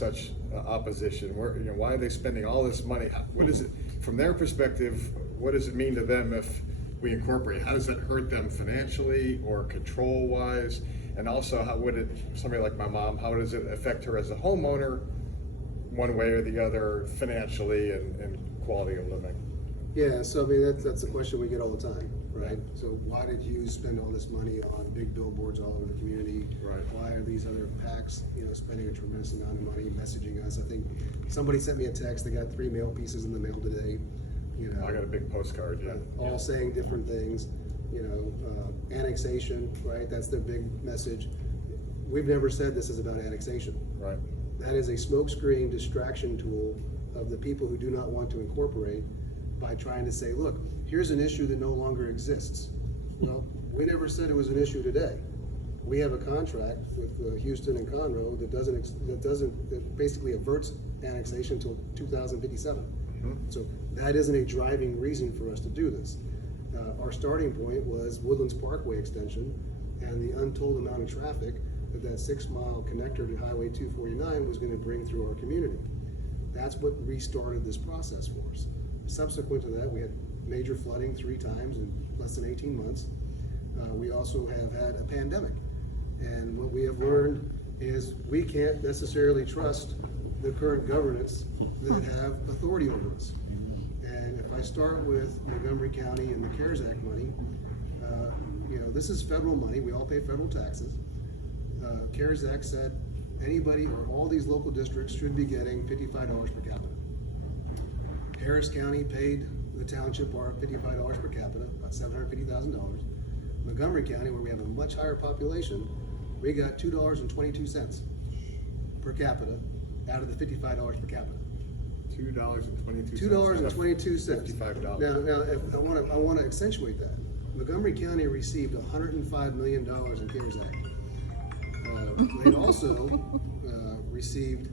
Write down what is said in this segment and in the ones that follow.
such opposition? Why are they spending all this money? What is it, from their perspective, what does it mean to them if we incorporate? How does that hurt them financially or control-wise? And also, how would it, somebody like my mom, how does it affect her as a homeowner, one way or the other, financially and quality of living? Yeah, so I mean, that's a question we get all the time, right? So why did you spend all this money on big billboards all over the community? Right. Why are these other PACs, spending a tremendous amount of money messaging us? I think somebody sent me a text, they got 3 mail pieces in the mail today, I got a big postcard, yeah. all saying different things, annexation, right? That's their big message. We've never said this is about annexation. Right. That is a smokescreen distraction tool of the people who do not want to incorporate by trying to say, look, here's an issue that no longer exists. Well, we never said it was an issue today. We have a contract with Houston and Conroe that basically averts annexation until 2057. Mm-hmm. So that isn't a driving reason for us to do this. Our starting point was Woodlands Parkway extension and the untold amount of traffic that 6-mile connector to Highway 249 was going to bring through our community. That's what restarted this process for us. Subsequent to that, we had major flooding 3 times in less than 18 months. We also have had a pandemic. And what we have learned is we can't necessarily trust the current governance that have authority over us. And if I start with Montgomery County and the CARES Act money, this is federal money. We all pay federal taxes. CARES Act said anybody or all these local districts should be getting $55 per capita. Harris County paid the township our $55 per capita, about $750,000. Montgomery County, where we have a much higher population, we got $2.22 per capita out of the $55 per capita. $2.22. $2.22. $55. Now, I want to accentuate that. Montgomery County received $105 million in CARES Act. They also received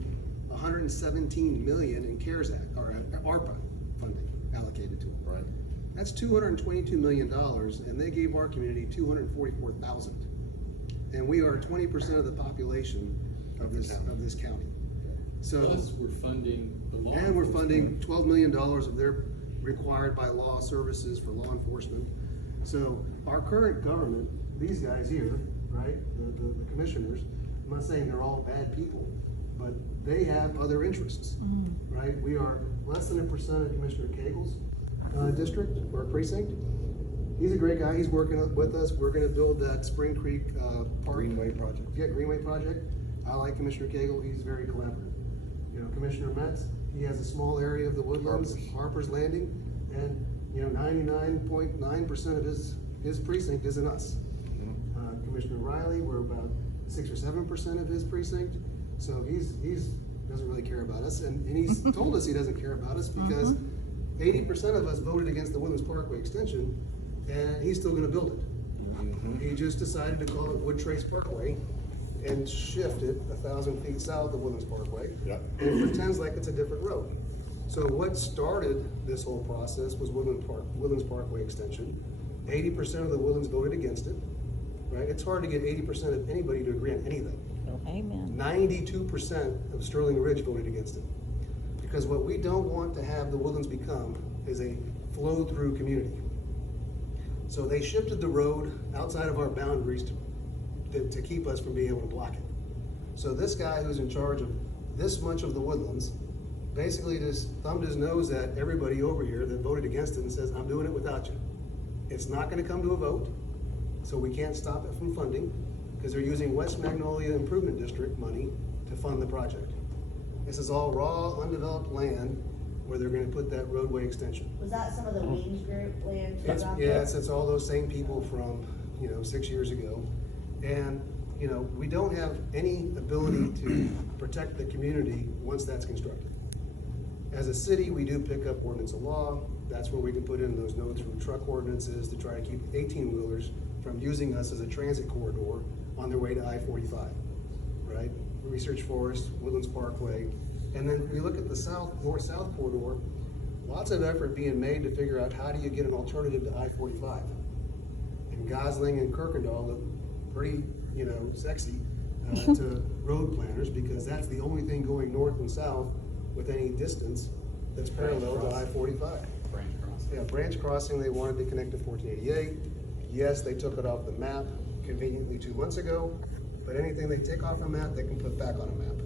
$117 million in CARES Act, or ARPA funding allocated to them. Right. That's $222 million, and they gave our community $244,000. And we are 20% of the population of this county. So, plus we're funding the law and we're funding $12 million of their required by law services for law enforcement. So our current government, these guys here, right, the commissioners, I'm not saying they're all bad people, but they have other interests, right? We are less than 1% of Commissioner Cagle's district or precinct. He's a great guy. He's working with us. We're going to build that Spring Creek Park Greenway project. Yeah, Greenway project. I like Commissioner Cagle. He's very collaborative. Commissioner Metz, he has a small area of the Woodlands, Harper's Landing, and 99.9% of his precinct isn't us. Commissioner Riley, we're about 6 or 7% of his precinct, so he's doesn't really care about us, and he's told us he doesn't care about us because 80% of us voted against the Woodlands Parkway extension, and he's still going to build it. He just decided to call it Wood Trace Parkway and shift it 1,000 feet south of Woodlands Parkway. Yep. And it pretends like it's a different road. So what started this whole process was Woodlands Parkway extension. 80% of the Woodlands voted against it, right? It's hard to get 80% of anybody to agree on anything. Amen. 92% of Sterling Ridge voted against it. Because what we don't want to have the Woodlands become is a flow-through community. So they shifted the road outside of our boundaries to keep us from being able to block it. So this guy who's in charge of this much of the Woodlands basically just thumbed his nose at everybody over here that voted against it and says, I'm doing it without you. It's not going to come to a vote, so we can't stop it from funding because they're using West Magnolia Improvement District money to fund the project. This is all raw, undeveloped land where they're going to put that roadway extension. Was that some of the Weems Group land too? It's all those same people from 6 years ago. And, we don't have any ability to protect the community once that's constructed. As a city, we do pick up ordinance of law. That's where we can put in those no-through truck ordinances to try to keep 18-wheelers from using us as a transit corridor on their way to I-45, right? Research Forest, Woodlands Parkway. And then we look at the north-south corridor, lots of effort being made to figure out how do you get an alternative to I-45. And Gosling and Kirkendall look pretty, sexy to road planners because that's the only thing going north north and south with any distance that's parallel to I-45. Branch crossing. Yeah, branch crossing, they wanted to connect to 1488. Yes, they took it off the map conveniently 2 months ago, but anything they take off a map, they can put back on a map.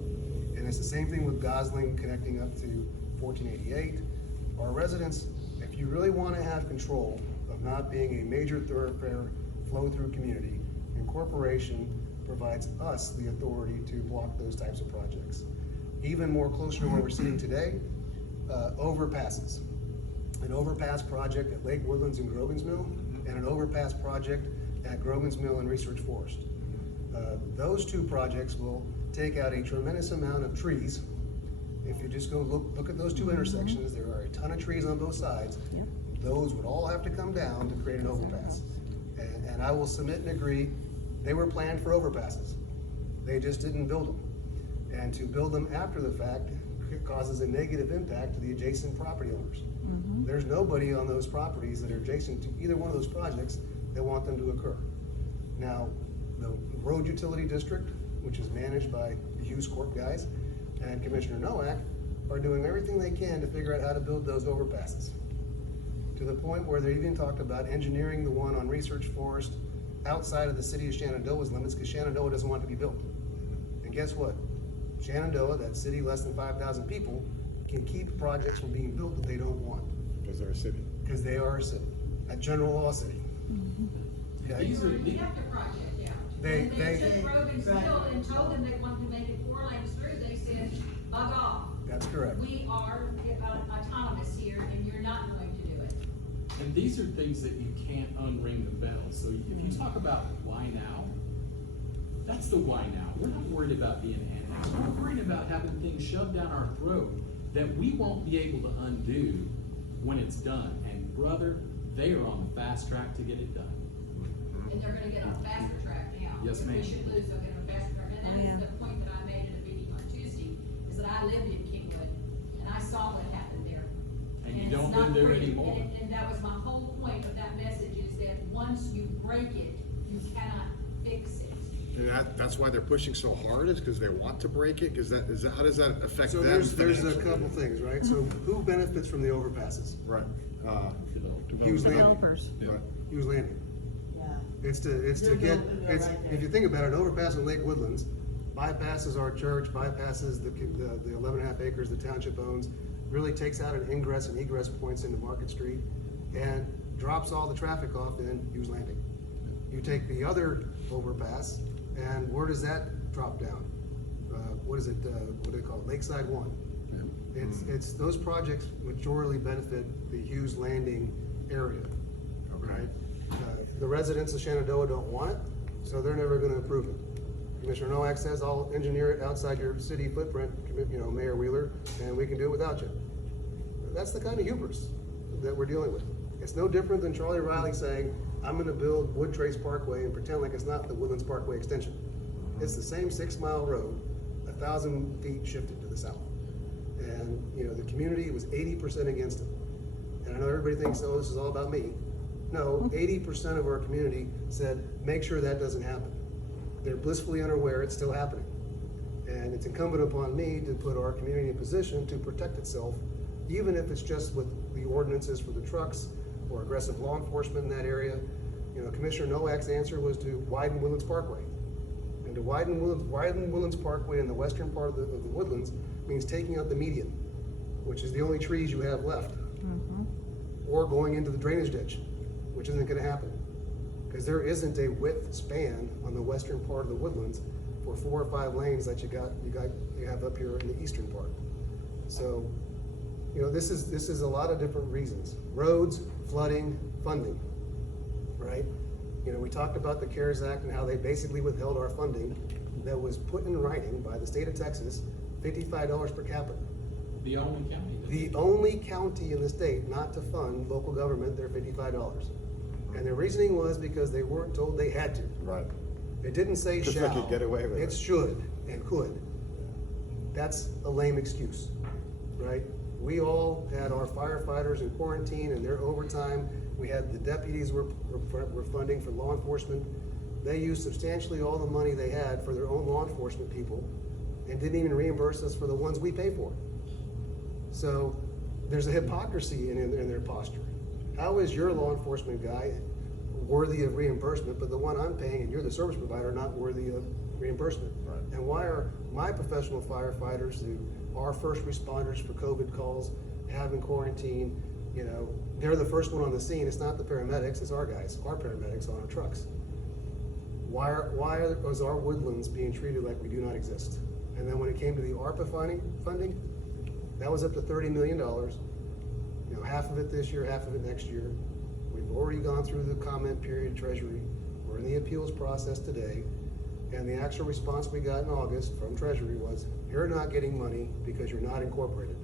And it's the same thing with Gosling connecting up to 1488. Our residents, if you really want to have control of not being a major thoroughfare flow-through community, incorporation provides us the authority to block those types of projects. Even more closer to where we're sitting today, overpasses. An overpass project at Lake Woodlands and Grogan's Mill, and an overpass project at Grogan's Mill and Research Forest. Those two projects will take out a tremendous amount of trees. If you just go look at those two intersections, there are a ton of trees on both sides. Those would all have to come down to create an overpass. And I will submit and agree, they were planned for overpasses. They just didn't build them. And to build them after the fact causes a negative impact to the adjacent property owners. There's nobody on those properties that are adjacent to either one of those projects that want them to occur. Now, the road utility district, which is managed by the Hughes Corp guys, and Commissioner Nowak are doing everything they can to figure out how to build those overpasses. To the point where they even talked about engineering the one on Research Forest outside of the city of Shenandoah's limits, because Shenandoah doesn't want it to be built. And guess what? Shenandoah, that city less than 5,000 people, can keep projects from being built that they don't want. Because they're a city. Because they are a city, a general law city. Okay? These are We the, kept the project, yeah. They- When they- took Rogan's Mill and told them they wanted to make it 4 lanes through, they said, bug off. That's correct. We are autonomous here and you're not going to do it. and these are things that you can't unring the bell. So if you talk about why now, that's the why now. We're not worried about being annexed. We're worried about having things shoved down our throat that we won't be able to undo when it's done. And brother, they are on the fast track to get it done. And they're gonna get on a faster track now. Yes, If ma'am. we should lose, they'll get on a faster track. And that is the point that I made at a meeting on Tuesday, is that I lived in Kingwood and I saw what happened there. And you it's don't not live there pretty. anymore. And that was my whole point of that message, is that once you break it, you cannot fix it. And that's why they're pushing so hard, is because they want to break it? Because how does that affect So them? there's a financially? couple things, right? So who benefits from the overpasses? Right. Hughes Landing. Developers. Right. Hughes Landing. Yeah. It's to You're get, building it it's, right there. if you think about it, an overpass in Lake Woodlands bypasses our church, bypasses the 11.5 acres the township owns, really takes out an ingress and egress points into Market Street and drops all the traffic off in Hughes Landing. You take the other overpass, and where does that drop down? What is it, what do they call it, Lakeside One? It's, those projects majorly benefit the Hughes Landing area, right? The residents of Shenandoah don't want it, so they're never gonna approve it. Commissioner Nowak says, I'll engineer it outside your city footprint, Mayor Wheeler, and we can do it without you. That's the kind of hubris that we're dealing with. It's no different than Charlie Riley saying, I'm gonna build Wood Trace Parkway and pretend like it's not the Woodlands Parkway extension. It's the same 6-mile road, 1,000 feet shifted to the south. And, the community was 80% against it. And I know everybody thinks, oh, this is all about me. No, 80% of our community said, make sure that doesn't happen. They're blissfully unaware it's still happening. And it's incumbent upon me to put our community in a position to protect itself, even if it's just with the ordinances for the trucks or aggressive law enforcement in that area. Commissioner Nowak's answer was to widen Woodlands Parkway. And to widen Woodlands Parkway in the western part of the Woodlands means taking out the median, which is the only trees you have left. Or going into the drainage ditch, which isn't gonna happen. Because there isn't a width span on the western part of the Woodlands for 4 or 5 lanes that you have up here in the eastern part. So, this is a lot of different reasons. Roads, flooding, funding, right? We talked about the CARES Act and how they basically withheld our funding that was put in writing by the state of Texas, $55 per capita. The only county. The only county in the state not to fund local government their $55. And their reasoning was because they weren't told they had to. Right. It didn't say Just shall. they could get away with it. It should and could. That's a lame excuse, right? We all had our firefighters in quarantine and their overtime. We had the deputies were funding for law enforcement. They used substantially all the money they had for their own law enforcement people and didn't even reimburse us for the ones we pay for. So there's a hypocrisy in their posture. How is your law enforcement guy worthy of reimbursement, but the one I'm paying and you're the service provider not worthy of reimbursement? Right. And why are my professional firefighters who are first responders for COVID calls, having quarantine, you know, they're the first one on the scene. It's not the paramedics, it's our guys, our paramedics on our trucks. Why is our Woodlands being treated like we do not exist? And then when it came to the ARPA funding, that was up to $30 million. You know, half of it this year, half of it next year. We've already gone through the comment period, Treasury. We're in the appeals process today. And the actual response we got in August from Treasury was, you're not getting money because you're not incorporated.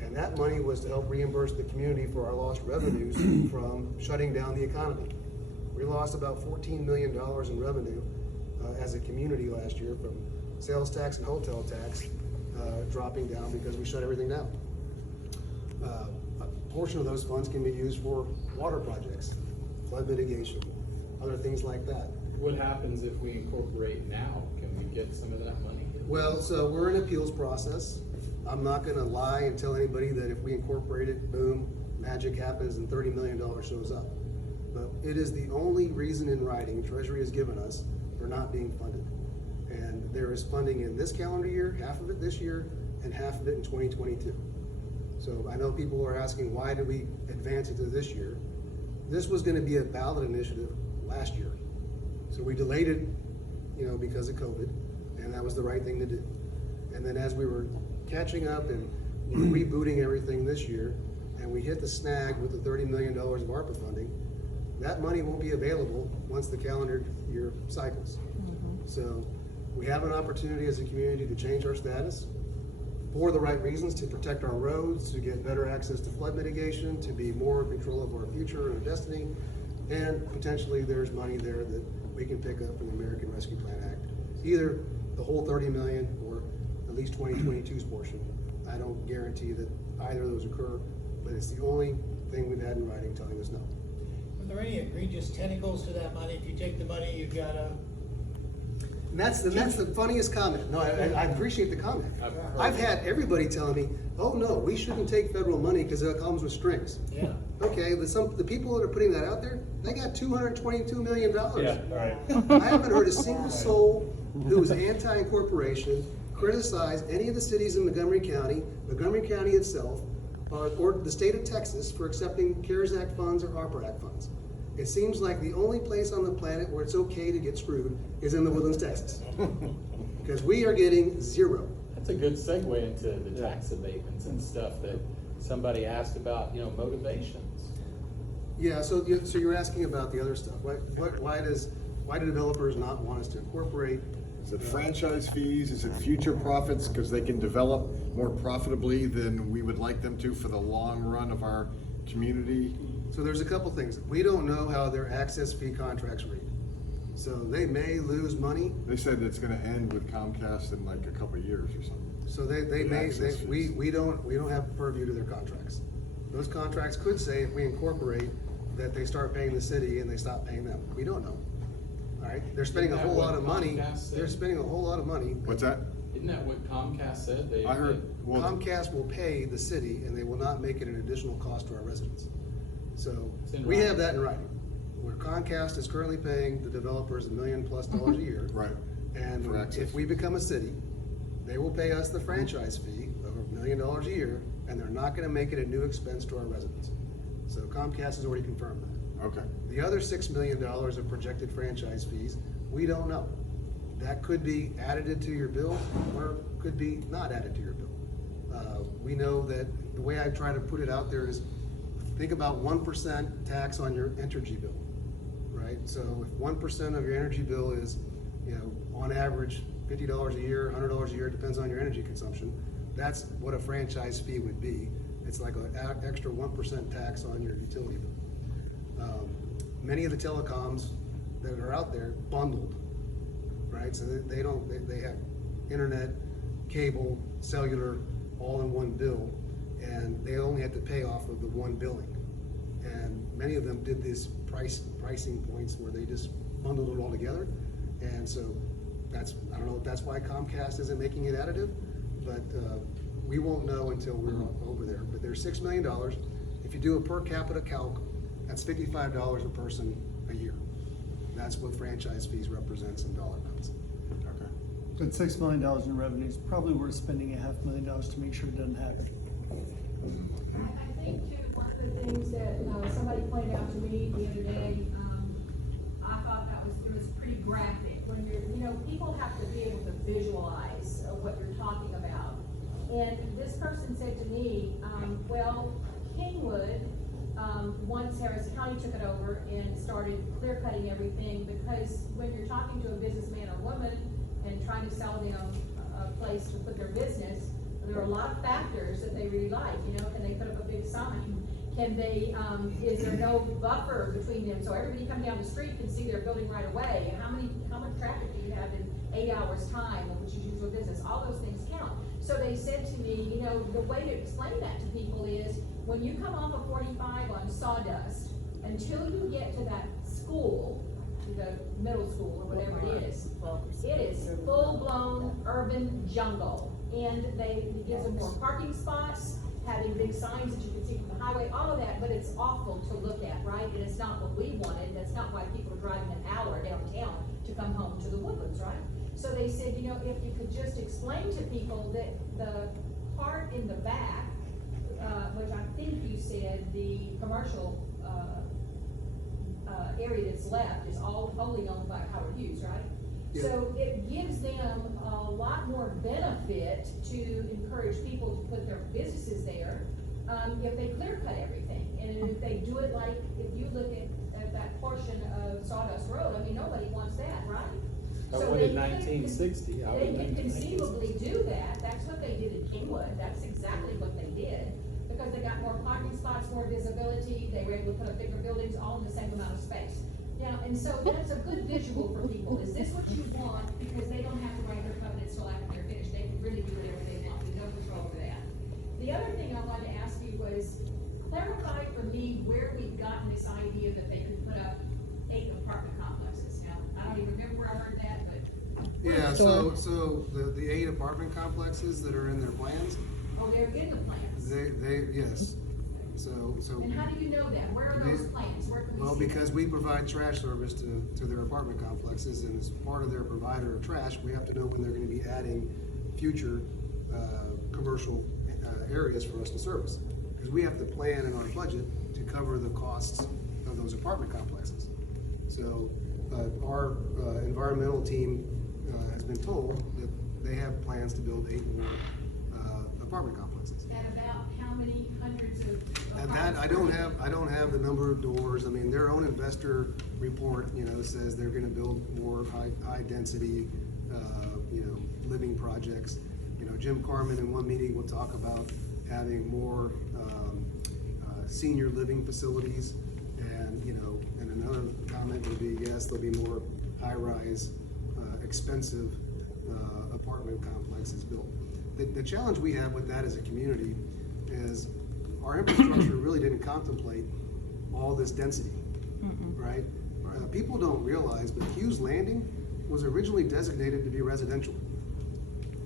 And that money was to help reimburse the community for our lost revenues from shutting down the economy. We lost about $14 million in revenue as a community last year from sales tax and hotel tax dropping down because we shut everything down. A portion of those funds can be used for water projects, flood mitigation, other things like that. What happens if we incorporate now? Can we get some of that money? Well, so we're in appeals process. I'm not gonna lie and tell anybody that if we incorporate it, boom, magic happens and $30 million shows up. But it is the only reason in writing Treasury has given us for not being funded. And there is funding in this calendar year, half of it this year, and half of it in 2022. So I know people are asking, why did we advance it to this year? This was gonna be a ballot initiative last year. So we delayed it, you know, because of COVID, and that was the right thing to do. And then as we were catching up and rebooting everything this year, and we hit the snag with the $30 million of ARPA funding, that money won't be available once the calendar year cycles. So we have an opportunity as a community to change our status for the right reasons, to protect our roads, to get better access to flood mitigation, to be more in control of our future and our destiny, and potentially there's money there that we can pick up from the American Rescue Plan Act. Either the whole 30 million or at least 2022's portion. I don't guarantee that either of those occur, but it's the only thing we've had in writing telling us no. Are there any egregious tentacles to that money? If you take the money, you've got a, And that's the funniest comment. No, I appreciate the comment. I've had everybody telling me, oh no, we shouldn't take federal money because it comes with strings. yeah. Okay, the people that are putting that out there, they got $222 million. Yeah, right. I haven't heard a single soul who is anti-incorporation criticize any of the cities in Montgomery County itself, or the state of Texas for accepting CARES Act funds or ARPA Act funds. It seems like the only place on the planet where it's okay to get screwed is in the Woodlands, Texas. Because we are getting zero. That's a good segue into the tax abatements and stuff that somebody asked about, you know, motivations. Yeah, so you're asking about the other stuff. Why do developers not want us to incorporate? Is it franchise fees? Is it future profits? Because they can develop more profitably than we would like them to for the long run of our community. So there's a couple things. We don't know how their access fee contracts read. So they may lose money. They said it's gonna end with Comcast in like a couple of years or something. So we don't have purview to their contracts. Those contracts could say if we incorporate that they start paying the city and they stop paying them. We don't know. All right, they're spending a Isn't that whole lot what of money. Comcast said? They're spending a whole lot of money. What's that? Isn't that what Comcast said? I heard, well, Comcast will pay the city and they will not make it an additional cost to our residents. So It's in we have writing. that in writing. Where Comcast is currently paying the developers $1 million+ a year. right. And For access. if we become a city, they will pay us the franchise fee of $1 million a year, and they're not gonna make it a new expense to our residents. So Comcast has already confirmed that. Okay. The other $6 million of projected franchise fees, we don't know. That could be added to your bill, or could be not added to your bill. We know that the way I try to put it out there is, think about 1% tax on your energy bill, right? So if 1% of your energy bill is, you know, on average $50 a year, $100 a year, it depends on your energy consumption. That's what a franchise fee would be. It's like an extra 1% tax on your utility bill. Many of the telecoms that are out there bundled, right? So they have internet, cable, cellular, all in one bill, and they only have to pay off of the one billing. And many of them did these pricing points where they just bundled it all together. And so I don't know if that's why Comcast isn't making it additive, but we won't know until we're over there. But there's $6 million. If you do a per capita calc, that's $55 a person a year. That's what franchise fees represents in dollar amounts. Okay. But $6 million in revenues, probably worth spending $500,000 to make sure it doesn't happen. I think too, one of the things that, somebody pointed out to me the other day, I thought it was pretty graphic. When people have to be able to visualize what you're talking about. And this person said to me, well, Kingwood, once Harris County took it over and started clear cutting everything, because when you're talking to a businessman or woman and trying to sell them a place to put their business, there are a lot of factors that they really like, can they put up a big sign? Can they, is there no buffer between them, so everybody come down the street can see their building right away? And how much traffic do you have in 8 hours time, which is usual business? All those things count. So they said to me, the way to explain that to people is, when you come off of 45 on Sawdust, until you get to that school, the middle school or whatever it is full-blown urban jungle. And it gives them more parking spots, having big signs that you can see from the highway, all of that, but it's awful to look at, right? And it's not what we wanted. That's not why people are driving an hour downtown to come home to the Woodlands, right? So they said, if you could just explain to people that the part in the back, which I think you said the commercial area that's left is all wholly owned by Howard Hughes, right? Yeah. So it gives them a lot more benefit to encourage people to put their businesses there, if they clear cut everything. And if they do it like, if you look at that portion of Sawdust Road, nobody wants that, right? That So one they in could- 1960. They could conceivably do that. That's what they did in Kingwood. That's exactly what they did. Because they got more parking spots, more visibility, they were able to put up bigger buildings, all in the same amount of space. And so that's a good visual for people. Is this what you want? Because they don't have to write their covenants till after they're finished. They can really do whatever they want. There's no control over that. The other thing I wanted to ask you was, clarify for me where we've gotten this idea that they could put up 8 apartment complexes. Now, I don't even remember where I heard that, but. Yeah, so the 8 apartment complexes that are in their plans, Oh, they're in the plans. yes. So. And how do you know that? Where are those plans? Where can we see Well, them? because we provide trash service to their apartment complexes, and as part of their provider of trash, we have to know when they're gonna be adding future, commercial, areas for us to service. Because we have to plan in our budget to cover the costs of those apartment complexes. So, our, environmental team, has been told that they have plans to build 8 more, apartment complexes. At about how many hundreds of? And that, I don't have the number of doors. Their own investor report, says they're gonna build more high density, living projects. Jim Carmen in one meeting will talk about having more, senior living facilities. And, and another comment would be, yes, there'll be more high-rise, expensive, apartment complexes built. The challenge we have with that as a community is our infrastructure really didn't contemplate all this density, right? People don't realize, but Hughes Landing was originally designated to be residential,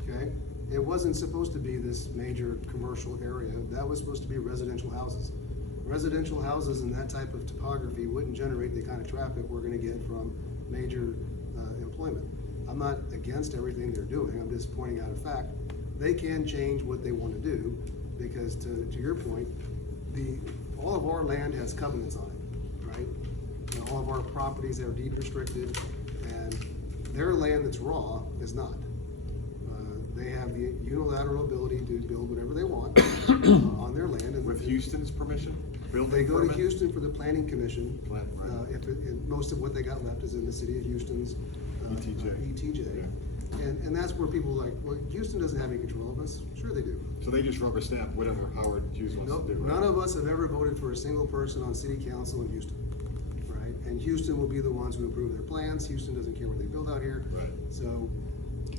okay? It wasn't supposed to be this major commercial area. That was supposed to be residential houses. Residential houses in that type of topography wouldn't generate the kind of traffic we're gonna get from major employment. I'm not against everything they're doing, I'm just pointing out a fact. They can change what they want to do, because to your point, all of our land has covenants on it, right? All of our properties are deed restricted, and their land that's raw is not. They have the unilateral ability to build whatever they want on their land. And With Houston's permission? Building they go to permit? Houston for the planning commission. Right. And most of what they got left is in the city of Houston's. ETJ. And that's where people are like, well, Houston doesn't have any control of us. Sure they do. So they just rubber stamp whatever Howard Hughes wants to do, right? None of us have ever voted for a single person on city council in Houston, right? And Houston will be the ones who approve their plans. Houston doesn't care what they build out here. Right. So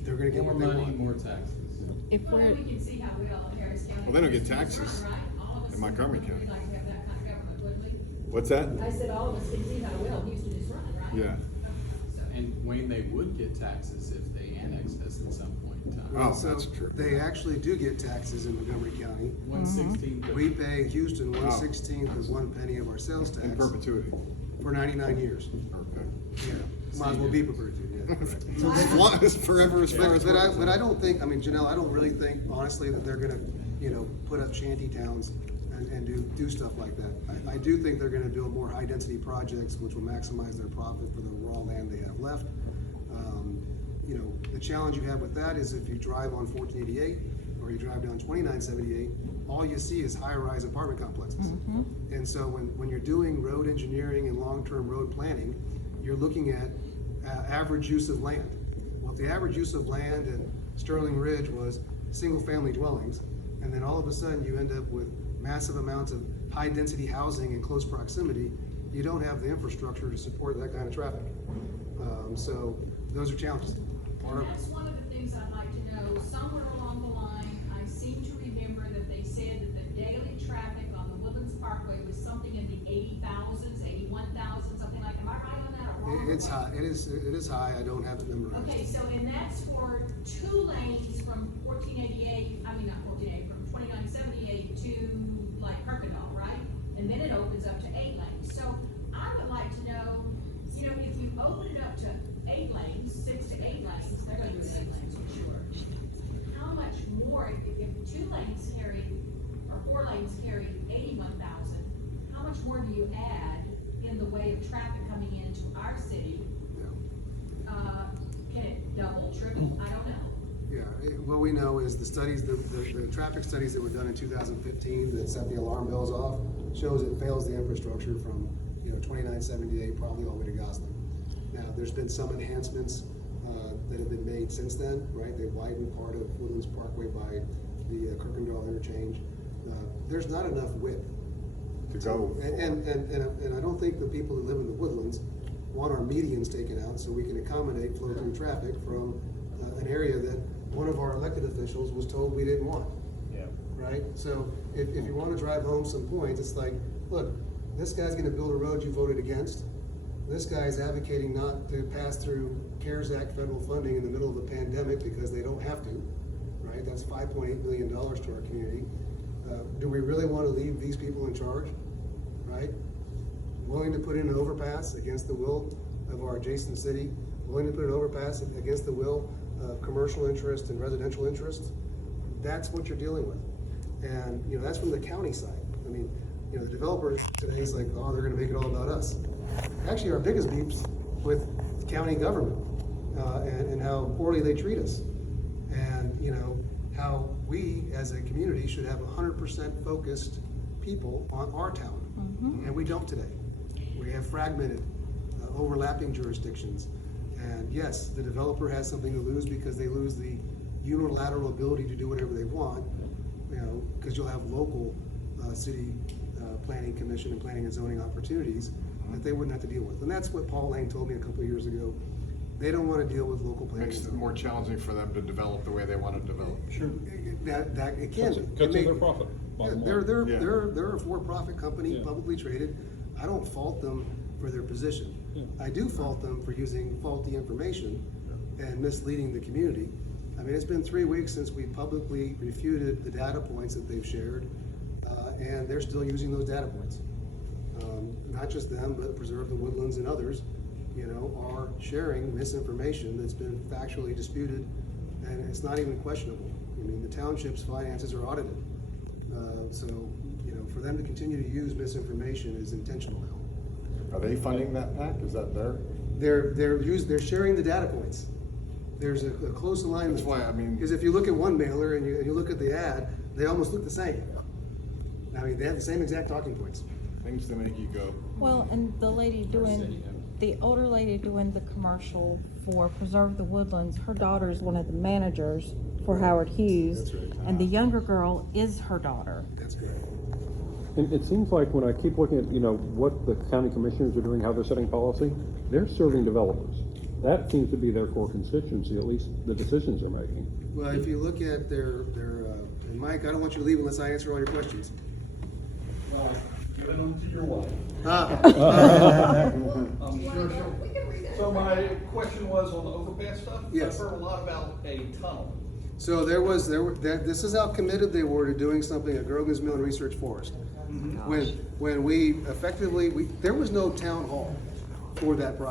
they're gonna get More what they money, want. more taxes. Well, then we can see how well Harris County. Well, they don't get is run, taxes right? All of us in Montgomery would County. like to have that kind of government, wouldn't we? What's that? I said all of us can see how well Houston is run, right? Yeah. So And Wayne, they would get taxes if they annexed us at some point in time. Oh, So that's true. They actually do get taxes in Montgomery County. 1/16. We pay Houston 1/16 of 1 penny of our sales tax. In perpetuity. For 99 years. Okay. Yeah, might as well be perpetuity, yeah, correct. As long as forever as far as. But I don't think, I mean, Janelle, I don't really think honestly that they're gonna, put up shanty towns and do stuff like that. I do think they're gonna build more high-density projects, which will maximize their profit for the raw land they have left. The challenge you have with that is if you drive on 1488 or you drive down 2978, all you see is high-rise apartment complexes. And so when you're doing road engineering and long-term road planning, you're looking at average use of land. Well, if the average use of land in Sterling Ridge was single-family dwellings, and then all of a sudden you end up with massive amounts of high-density housing in close proximity, you don't have the infrastructure to support that kind of traffic. So those are challenges. And that's one of the things I'd like to know, somewhere along the line, I seem to remember that they said that the daily traffic on the Woodlands Parkway was something in the 80,000s, 81,000, something like, am I right on that or wrong? It's high, it is high, I don't have it memorized. Okay, so, and that's for 2 lanes from 1488, I mean, not 1488, from 2978 to like Kirkendall, right? And then it opens up to 8 lanes. So I would like to know, if you open it up to 8 lanes, 6 to 8 lanes, they're gonna do 8 lanes for sure. How much more, if 2 lanes carry, or 4 lanes carry 81,000, how much more do you add in the way of traffic coming into our city? Can it double, triple? I don't know. Yeah, what we know is the studies, the traffic studies that were done in 2015 that set the alarm bells off, shows it fails the infrastructure from, 2978 probably all the way to Gosling. Now, there's been some enhancements that have been made since then, right? They widened part of Woodlands Parkway by the Kirkendall interchange. There's not enough width. To go. And I don't think the people that live in the Woodlands want our medians taken out so we can accommodate flow-through traffic from an area that one of our elected officials was told we didn't want. Yeah. Right? So if you want to drive home some points, it's like, look, this guy's gonna build a road you voted against. This guy's advocating not to pass through CARES Act federal funding in the middle of a pandemic because they don't have to, right? That's $5.8 million to our community. Do we really want to leave these people in charge, right? Willing to put in an overpass against the will of our adjacent city, willing to put an overpass against the will of commercial interest and residential interests. That's what you're dealing with. And, that's from the county side. I mean, the developer today is like, oh, they're gonna make it all about us. Actually, our biggest beef's with the county government, and how poorly they treat us. And, how we as a community should have 100% focused people on our town. And we don't today. We have fragmented, overlapping jurisdictions. And yes, the developer has something to lose because they lose the unilateral ability to do whatever they want, because you'll have local city planning commission and planning and zoning opportunities that they wouldn't have to deal with. And that's what Paul Lang told me a couple of years ago. They don't want to deal with local planning. Makes it more challenging for them to develop the way they want to develop. Sure. That it can. Cuts in their profit. Yeah, bottom line. they're a for-profit company, Yeah. publicly traded. I don't fault them for their position. Yeah. I do fault them for using faulty information and misleading the community. I mean, it's been 3 weeks since we publicly refuted the data points that they've shared, and they're still using those data points. Not just them, but Preserve the Woodlands and others, are sharing misinformation that's been factually disputed, and it's not even questionable. I mean, the township's finances are audited. So, for them to continue to use misinformation is intentional now. Are they funding that PAC? Is that their? They're sharing the data points. There's a close alignment. That's why, I mean. Because if you look at one mailer and you look at the ad, they almost look the same. I mean, they have the same exact talking points. Things to make you go. Well, and the lady the older lady doing the commercial for Preserve the Woodlands, her daughter is one of the managers for Howard Hughes. That's right. And the younger girl is her daughter. That's correct. And it seems like when I keep looking at, what the county commissioners are doing, how they're setting policy, they're serving developers. That seems to be their core constituency, at least the decisions they're making. Well, if you look at their and Mike, I don't want you to leave unless I answer all your questions. Well, give them to your wife. Ah. I'm sure she'll, We can read that. So my question was on the overpass stuff. Yes. I've heard a lot about a tunnel. So this is how committed they were to doing something at Grogan's Mill and Research Forest. When we effectively, there was no town hall for that project.